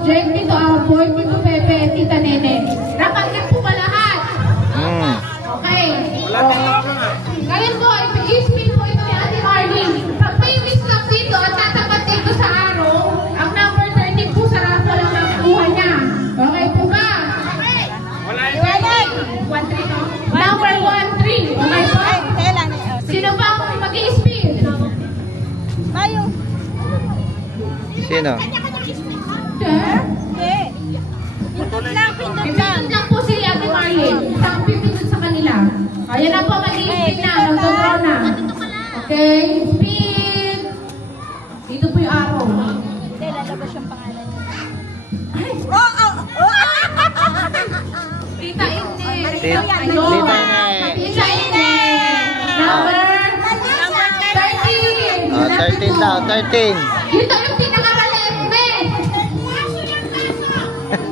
Jake, Tito Aboy, Tito Pepe, Tita Nene. Dapat yan po ba lahat? Okay. Ngayon po, i-spin po ito ni Ate Marlene. Pag may miss lang dito at tatapat dito sa araw, ang number 13 po sa raffle ang nakuha niya. Okay po ba? Wala yung 1-3, no? Number 1-3. Okay po? Sino ba ang mag-i-spin? Mayo. Sino? Sir? Pindot lang. Pipindot lang po si Ate Marlene. Isang pipindot sa kanila. Ayan na po, mag-i-spin na. Nagdodraw na. Okay, spin. Dito po yung araw. Hindi, lalabas yung pangalan niya. Oh! Tita Ine. Tita Ine. Tita Ine. Number 13. 13 daw, 13. Dito yung pinakamaliit, me.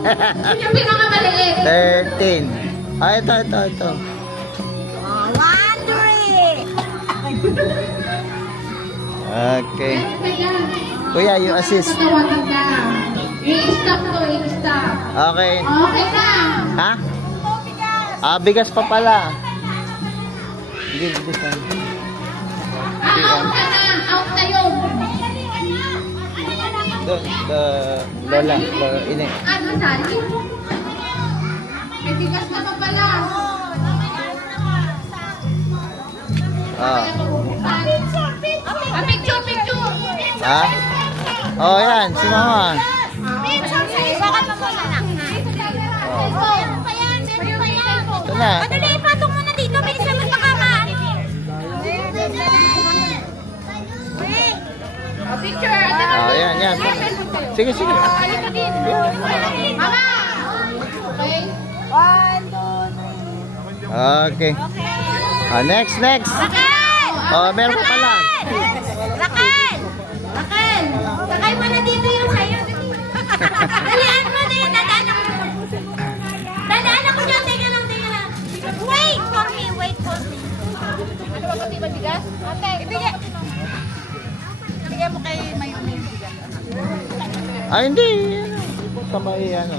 Yun yung pinakamaliit. 13. Ay, ito. Okay. Kuya, you assist. Tawagan ka. I-stop to, i-stop. Okay. Okay na. Ha? Bigas pa pala. Hindi, bigas pa. Out ka na. Out na yun. The Lola, ini. Ano, Sally? May bigas na pa pala. Picture. Ha? Oh, yan, si Mama. Bakit mo muna na? Ito na. Ano na, ipatong mo na dito. Bilisan mo baka Picture. Oh, yan. Sige. Mama! Okay. 1, 2, 3. Okay. Next. Oh, meron pa pala. Rakan! Sakay mo na dito yung sayo. Dalian mo na yung dadaan ako. Dadaan ako dyan. Teka lang. Wait for me. Ano ba pati ba bigas? Ate, ibigay mo kay Mayumi yung bigas. Ay, hindi. Kamay, ano.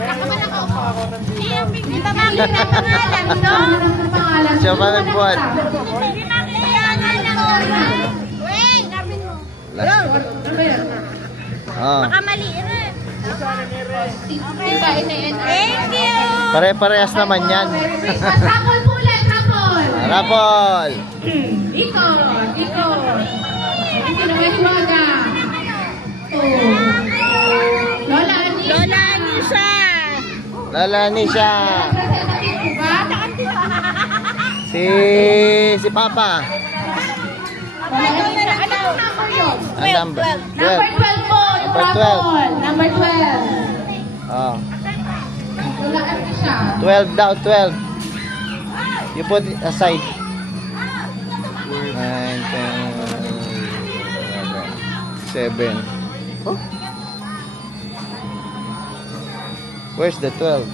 Di ba makita ang pangalan, no? Siya pa nagbuhat. Di makita ang pangalan. Wait! Oh. Baka mali rin. Tita Ine. Thank you! Pare-parehas naman yan. Rapol po ulit, rapol. Rapol. Ikot. Ikinawag-waga. Lola Anisha. Lala ni siya. Si Papa. Anong number yun? Ang number. Number 12 po. Yung Number 12. rapol. Number 12. Oh. Lola Anisha. 12 daw, 12. You put it aside. 9, 10, 7. Oh. Where's the 12?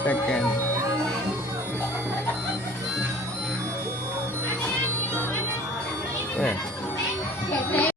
Second. Where?